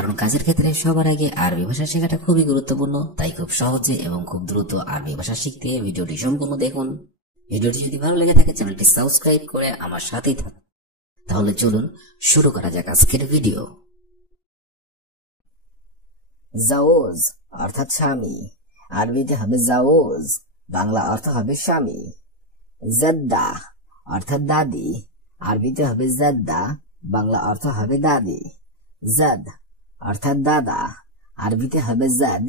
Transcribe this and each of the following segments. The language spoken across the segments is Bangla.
কারণ কাজের ক্ষেত্রে সবার আগে আরবি ভাষা শেখাটা খুবই গুরুত্বপূর্ণ। তাই খুব সহজে এবং খুব দ্রুত আরবি ভাষা শিখতে ভিডিওটি সম্পূর্ণ দেখুন। ভিডিওটি যদি ভালো লেগে থাকে চ্যানেলটি সাবস্ক্রাইব করে আমার সাথেই থাকুন। তাহলে চলুন শুরু করা যাক আজকের ভিডিও। জাওজ অর্থাৎ স্বামী, আরবিতে হবে জাওজ, বাংলা অর্থ হবে স্বামী। জাদ্দা অর্থাৎ দাদি, আরবিতে হবে জাদ্দা, বাংলা অর্থ হবে দাদি। জাদ অর্থাৎ দাদা, আরবিতে হবে জাদ,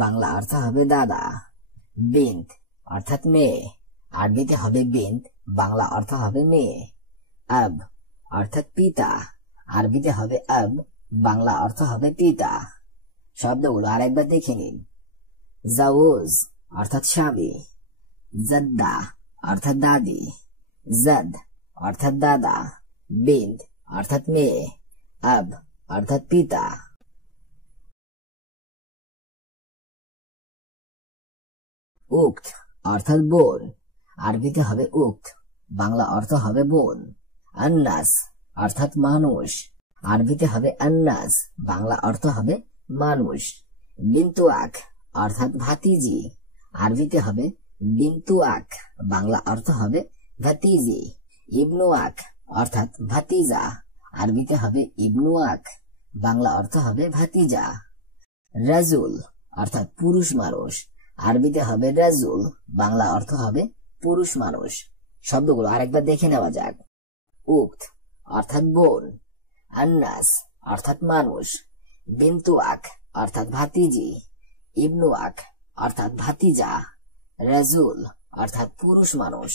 বাংলা অর্থ হবে দাদা। বিন্ত অর্থাৎ মেয়ে, আরবিতে হবে বিন্ত, বাংলা অর্থ হবে মেয়ে। আব অর্থাৎ পিতা, আরবিতে হবে আব, বাংলা অর্থ হবে পিতা। শব্দগুলো আরেকবার দেখে নিন। জাওজ অর্থাৎ স্বামী, জাদ্দা অর্থাৎ দাদি, জাদ অর্থাৎ দাদা, বিন্ত অর্থাৎ মেয়ে, আব অর্থাৎ পিতা। উক্ত অর্থাৎ বোন, আরবিতে হবে উক্ত, বাংলা অর্থ হবে বোন। আন্নাস অর্থাৎ মানুষ, আরবিতে হবে আন্নাস, বাংলা অর্থ হবে মানুষ। বিন্তুয়াক অর্থাৎ ভাতিজি, আরবিতে হবে বিন্তুয়াক, বাংলা অর্থ হবে ভাতিজি। ইবনুয়াক অর্থাৎ ভাতিজা, আরবিতে হবে ইবনুয়াক, বাংলা অর্থ হবে ভাতিজা। রাজুল অর্থাৎ পুরুষ মানুষ, আরবিতে হবে রাজুল, বাংলা অর্থ হবে পুরুষ মানুষ। শব্দগুলো আরেকবার দেখে নেওয়া যাক। উক্ত অর্থাৎ বোন, আন্নাস অর্থাৎ মানুষ, বিন্তুয়াক অর্থাৎ ভাতিজি, ইবনুয়াক অর্থাৎ ভাতিজা, রাজুল অর্থাৎ পুরুষ মানুষ।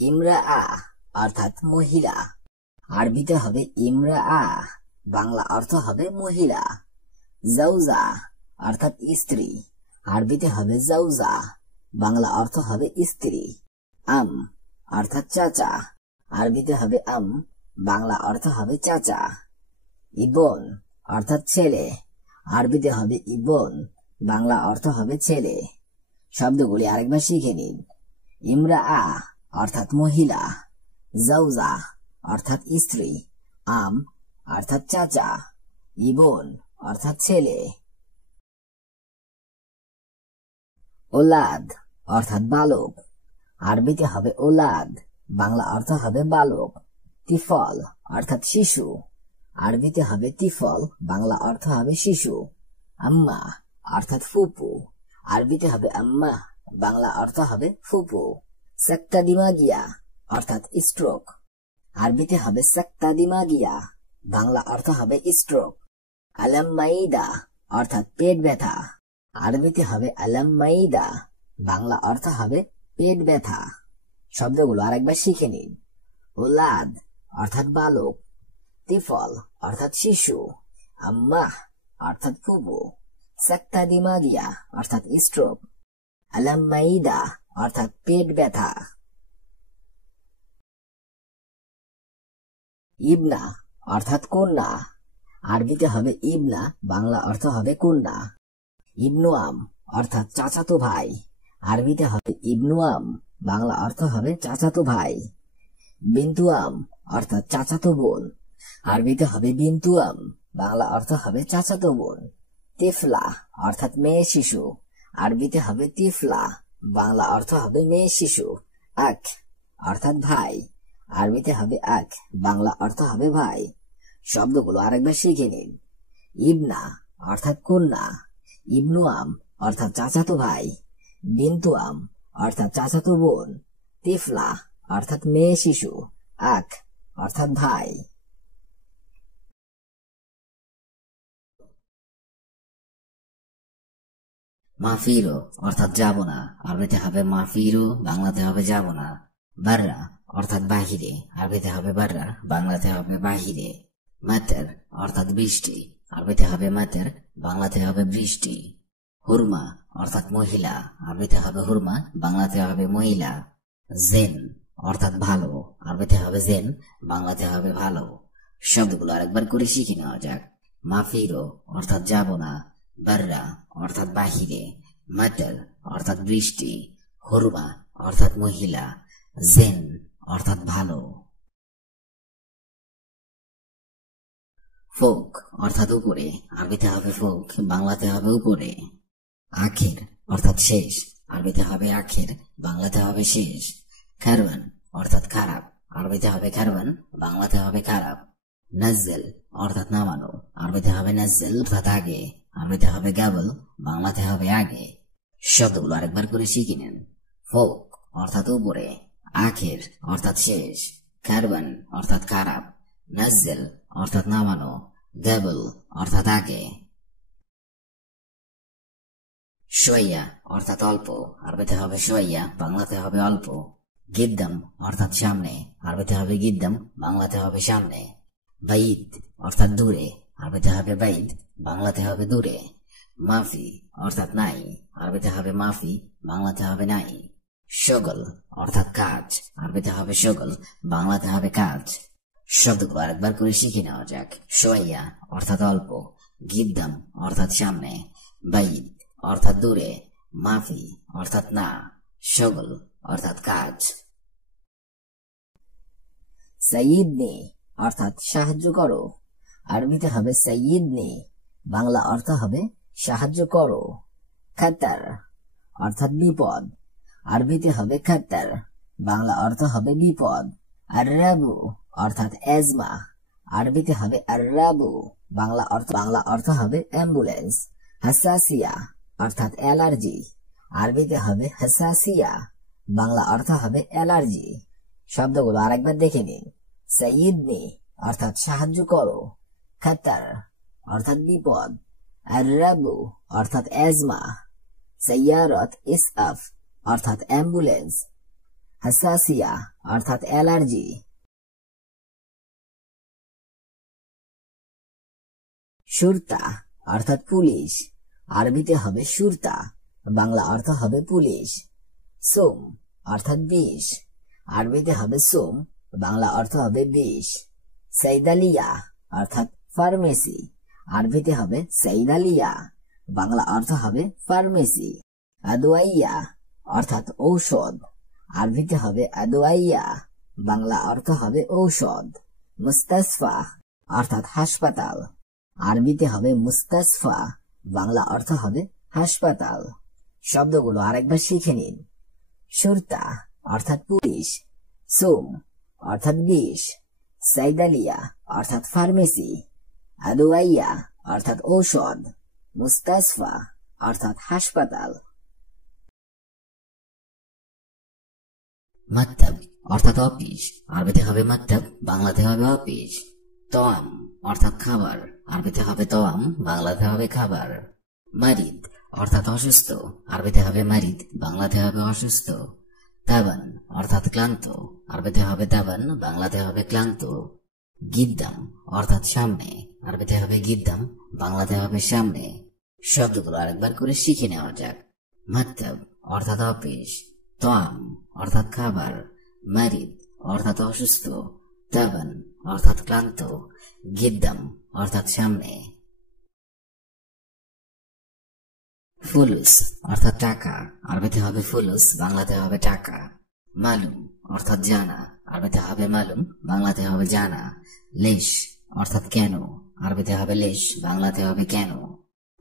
ইমরাআ অর্থাৎ মহিলা, আরবিতে হবে ইমরাআ, বাংলা অর্থ হবে মহিলা। জাউজা অর্থাৎ স্ত্রী, আরবিতে হবে জাউজা, বাংলা অর্থ হবে স্ত্রী। আম অর্থাৎ চাচা, আরবিতে হবে আম, বাংলা অর্থ হবে চাচা। ইবন অর্থাৎ ছেলে, আরবিতে হবে ইবন, বাংলা অর্থ হবে ছেলে। শব্দগুলি আরেকবার শিখে নিন। ইমরাআ অর্থাৎ মহিলা, জাউজা অর্থাৎ স্ত্রী, আম অর্থাৎ চাচা, ইবন অর্থাৎ ছেলে। ওলাদ অর্থাৎ বালক, আরবিতে হবে ওলাদ, বাংলা অর্থ হবে বালক। তিফল অর্থাৎ শিশু, আরবিতে হবে তিফল, বাংলা অর্থ হবে শিশু। আম্মা অর্থাৎ ফুপু, আরবিতে হবে আম্মা, বাংলা অর্থ হবে ফুপু। সাক্তা দিমাগিয়া অর্থাৎ স্ট্রোক, আরবিতে হবে সাক্তা দিমাগিয়া, বাংলা অর্থ হবে স্ট্রোক। আলাম্মাইদা অর্থাৎ পেট ব্যথা, আরবিতে হবে আলাম্মাইদা, বাংলা অর্থ হবে পেট ব্যথা। শব্দগুলো আরেকবার শিখে নিন। ওলাদ অর্থাৎ বালক, তিফল অর্থাৎ শিশু, আম্মা অর্থাৎ ফুপু, সাক্তা দিমাগিয়া অর্থাৎ স্ট্রোক, আলাম্মাইদা অর্থাৎ পেট ব্যথা। ইবনা অর্থাৎ কন্যা, আরবিতে হবে ইবনা, বাংলা অর্থ হবে কন্যা। ইবনুয়াম অর্থাৎ চাচাতো ভাই, আরবিতে হবে ইবনুয়াম, বাংলা অর্থ হবে চাচাতো ভাই। বিন্তুয়াম অর্থাৎ চাচাতো বোন, আরবিতে হবে বিন্তুয়াম, বাংলা অর্থ হবে চাচাতো বোন। তিফলা অর্থাৎ মেয়ে শিশু, আরবিতে হবে তিফলা, বাংলা অর্থ হবে মেয়ে শিশু। আখ অর্থাৎ ভাই, আরবিতে হবে আখ, বাংলা অর্থ হবে ভাই। শব্দগুলো আরেকবার শিখে নিন। ইবনা অর্থাৎ কন্যা, ইবনুয়াম অর্থাৎ চাচাতো ভাই, বিন্তুয়াম অর্থাৎ চাচাতো বোন, তিফলা অর্থাৎ মেয়ে শিশু, আখ অর্থাৎ ভাই। মাফিরো অর্থাৎ যাব না, আরবিতে হবে মাফিরো, বাংলাতে হবে যাব না। বাররা অর্থাৎ বাহিরে, আরবিতে হবে বাররা, বাংলাতে হবে বাহিরে। মাতের অর্থাৎ বৃষ্টি, আরবিতে হবে মাতের, বাংলাতে হবে বৃষ্টি। হুরমা অর্থাৎ মহিলা, আরবিতে হবে হুরমা, বাংলাতে হবে মহিলা। জেন অর্থাৎ ভালো, আরবিতে হবে জেন, বাংলাতে হবে ভালো। শব্দগুলো আরেকবার করে শিখে নেওয়া যাক। মাফিরো অর্থাৎ যাব না, বাররা অর্থাৎ বাহিরে, মাতার অর্থাৎ বৃষ্টি, হুরমা অর্থাৎ মহিলা, জেন অর্থাৎ ভালো। ফোক অর্থাৎ উপরে, আরবিতে হবে ফোক, বাংলাতে হবে উপরে। আখের অর্থাৎ শেষ, আরবিতে হবে আখের, বাংলাতে হবে শেষ। খারবান অর্থাৎ খারাপ, আরবিতে হবে খারবান, বাংলাতে হবে খারাপ। নাজ্জেল অর্থাৎ নামানো, আরবিতে হবে নাজ্জেল অর্থাৎ আগে, আরবিতে হবে গাবল, বাংলাতে হবে আগে। শব্দগুলো আরেকবার করে শিখে নেন। ফোক অর্থাৎ উপরে, আখের অর্থাৎ শেষ, খারবান অর্থাৎ খারাপ, নাজ্জেল অর্থাৎ নামানো, গাবল অর্থাৎ আগে। শোয়া অর্থাৎ অল্প, আরবিতে হবে শোয়া, বাংলাতে হবে অল্প। গিদ্দাম অর্থাৎ সামনে, আরবিতে হবে গিদ্দাম, বাংলাতে হবে সামনে। বাইদ অর্থাৎ দূরে, আরবিতে হবে বাইদ, বাংলাতে হবে দূরে। মাফি অর্থাৎ নাই, আরবিতে হবে মাফি, বাংলাতে হবে নাই। শগল অর্থাৎ কাজ, আরবিতে হবে শগল, বাংলাতে হবে কাজ। শব্দগুলো আরেকবার করে শিখে নেওয়া যাক। শোয়া অর্থাৎ অল্প, গিদ্দাম অর্থাৎ সামনে, বাইদ অর্থাৎ দূরে, মাফি অর্থাৎ না, শগল অর্থাৎ কাজ। সাইয়িদনি অর্থাৎ সাহায্য করো, আরবিতে হবে সাইয়িদনি, বাংলা অর্থ হবে সাহায্য করো। খাতার অর্থাৎ বিপদ, আরবিতে হবে খাতার, বাংলা অর্থ হবে বিপদ। আররাবু অর্থাৎ এজমা, আরবিতে হবে আররাবু, বাংলা অর্থ হবে অ্যাম্বুলেন্স। হাসাসিয়া অর্থাৎ অ্যালার্জি, আরবিতে হবে হাসাসিয়া, বাংলা অর্থ হবে অ্যালার্জি। শব্দগুলো আরেকবার দেখে নিন। সাইয়িদনি অর্থাৎ সাহায্য করো, খাতার অর্থাৎ বিপদ, আররাবু অর্থাৎ এজমা, সাইয়ারত ইসআফ অর্থাৎ অ্যাম্বুলেন্স, হাসাসিয়া অর্থাৎ অ্যালার্জি। শুরতা অর্থাৎ পুলিশ, আরবিতে হবে শুরতা, বাংলা অর্থ হবে পুলিশ। সোম অর্থাৎ বিষ, আরবিতে হবে সোম, বাংলা অর্থ হবে বিষ। সাইদালিয়া অর্থাৎ ফার্মেসি, আরবিতে হবে সাইদালিয়া, বাংলা অর্থ হবে ফার্মেসি। আদওয়াইয়া অর্থাৎ ঔষধ, আরবিতে হবে আদওয়াইয়া, বাংলা অর্থ হবে ঔষধ। মুস্তাসফা অর্থাৎ হাসপাতাল, আরবিতে হবে মুস্তাসফা, বাংলা অর্থ হবে হাসপাতাল। শব্দগুলো আরেকবার শিখে নিন। শুরতা অর্থাৎ পুলিশ, সোম অর্থাৎ বিষ, সাইদালিয়া অর্থাৎ ফার্মেসি, আদওয়াইয়া অর্থাৎ ঔষধ, মুস্তাসফা অর্থাৎ হাসপাতাল। মাকতাব অর্থাৎ অফিস, আরবিতে হবে মাকতাব, বাংলাতে হবে অফিস। তোয়াম অর্থাৎ খাবার, আরবিতে হবে তোয়াম, বাংলাতে হবে খাবার। মারিদ অর্থাৎ অসুস্থ, আরবিতে হবে মারিদ, বাংলাতে হবে অসুস্থ। তাবান অর্থাৎ ক্লান্ত, আরবিতে হবে তাবান, বাংলাতে হবে ক্লান্ত। গিদ্দাম অর্থাৎ সামনে, আরবিতে হবে গিদ্দাম, বাংলাতে হবে সামনে। শব্দগুলো আরেকবার করে শিখে নেওয়া যাক। মাকতাব অর্থাৎ অফিস, তোয়াম অর্থাৎ খাবার, মারিদ অর্থাৎ অসুস্থ, তাবান অর্থাৎ ক্লান্ত, গিদ্দাম অর্থাৎ সামনে। ফুলুস অর্থাৎ টাকা, আরবিতে হবে ফুলুস, বাংলাতে হবে টাকা। মালুম অর্থাৎ জানা, আরবিতে হবে মালুম, বাংলাতে হবে জানা। লেশ অর্থাৎ কেন, আরবিতে হবে লেশ, বাংলাতে হবে কেন।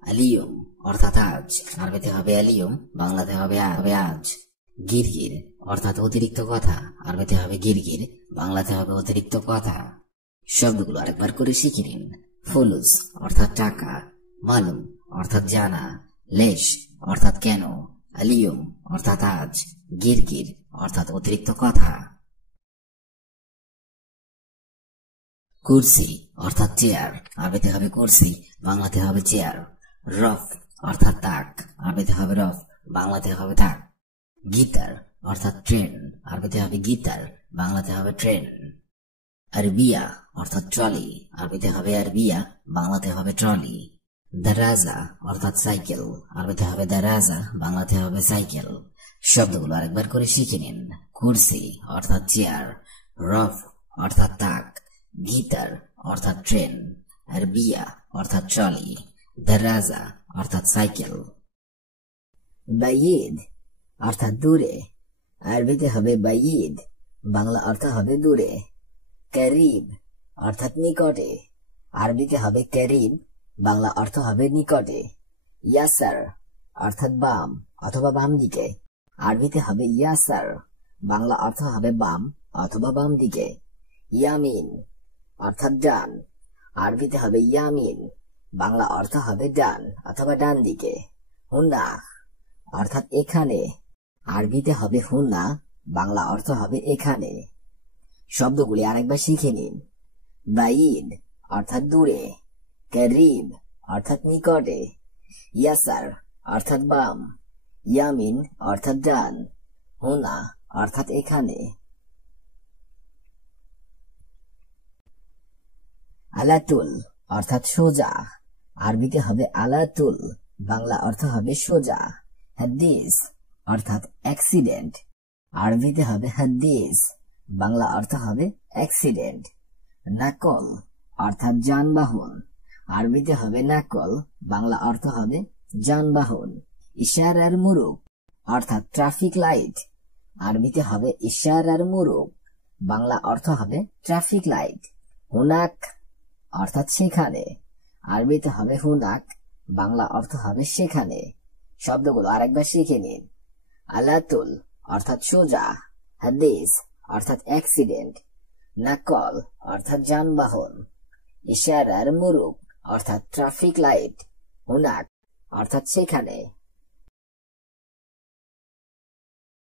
আলিয়ম অর্থাৎ আজ, আরবিতে হবে আলিয়ম, বাংলাতে হবে আজ। গিরগির অর্থাৎ অতিরিক্ত কথা, আরবিতে হবে গিরগির, বাংলাতে হবে অতিরিক্ত কথা। শব্দগুলো আরেকবার করে শিখে নিন। ফুলুস অর্থাৎ টাকা, মালুম অর্থাৎ জানা, লেশ অর্থাৎ কেন, আলিয়ম অর্থাৎ আজ, গিরগির অর্থাৎ অতিরিক্ত কথা। কুরসি অর্থাৎ চেয়ার, আরবিতে হবে কুরসি, বাংলাতে হবে চেয়ার। রফ অর্থাৎ তাক, আরবিতে হবে রফ, বাংলাতে হবে তাক। গিটার অর্থাৎ ট্রেন, আরবিতে হবে গিটার, বাংলাতে হবে ট্রেন। আরবিয়া অর্থাৎ ট্রলি, আরবিতে হবে আরবিয়া, বাংলাতে হবে ট্রলি। দারাজা অর্থাৎ সাইকেল, আরবিতে হবে দারাজা, বাংলাতে হবে সাইকেল। শব্দগুলো আরেকবার করে শিখে নিন। কুরসি অর্থাৎ চেয়ার, রফ অর্থাৎ তাক, গিটার অর্থাৎ ট্রেন, আরবিয়া অর্থাৎ ট্রলি, দারাজা অর্থাৎ সাইকেল। বাইদ অর্থাৎ দূরে, আরবিতে হবে বাইদ, বাংলা অর্থ হবে দূরে। করিব অর্থাৎ নিকটে, আরবিতে হবে করিব, বাংলা অর্থ হবে নিকটে। ইয়াসার অর্থাৎ বাম অথবা বাম দিকে, আরবিতে হবে ইয়াসার, বাংলা অর্থ হবে বাম অথবা বাম দিকে। ইয়ামিন অর্থাৎ ডান, আরবিতে হবে ইয়ামিন, বাংলা অর্থ হবে ডান অথবা ডান দিকে। হুনা অর্থাৎ এখানে, আরবিতে হবে হুনা, বাংলা অর্থ হবে এখানে। শব্দগুলি আরেকবার শিখে নিন। বাইদ অর্থাৎ দূরে, করিব অর্থাৎ নিকটে, ইয়াসার অর্থাৎ বাম, ইয়ামিন অর্থাৎ ডান, হুনা অর্থাৎ এখানে। আলাতুল অর্থাৎ সোজা, আরবিতে হবে আলাতুল, বাংলা অর্থ হবে সোজা। হাদিস অর্থাৎ অ্যাক্সিডেন্ট, আরবিতে হবে হাদিস, বাংলা অর্থ হবে অ্যাক্সিডেন্ট। নাকল অর্থাৎ যানবাহন, আরবিতে হবে নাকল, বাংলা অর্থ হবে যানবাহন। ইশারার মুরুক অর্থাৎ ট্রাফিক লাইট, আরবিতে হবে ইশারার মুরুক, বাংলা অর্থ হবে ট্রাফিক লাইট। হুনাক অর্থাৎ সেখানে, আরবিতে হবে হুনাক, বাংলা অর্থ হবে সেখানে। শব্দগুলো আরেকবার শিখে নিন। আলাতুল অর্থাৎ সোজা, হাদিস অর্থাৎ অ্যাক্সিডেন্ট, নাকল অর্থাৎ যানবাহন, ইশারার মুরুক অর্থাৎ ট্রাফিক লাইট, হুনাক অর্থাৎ সেখানে।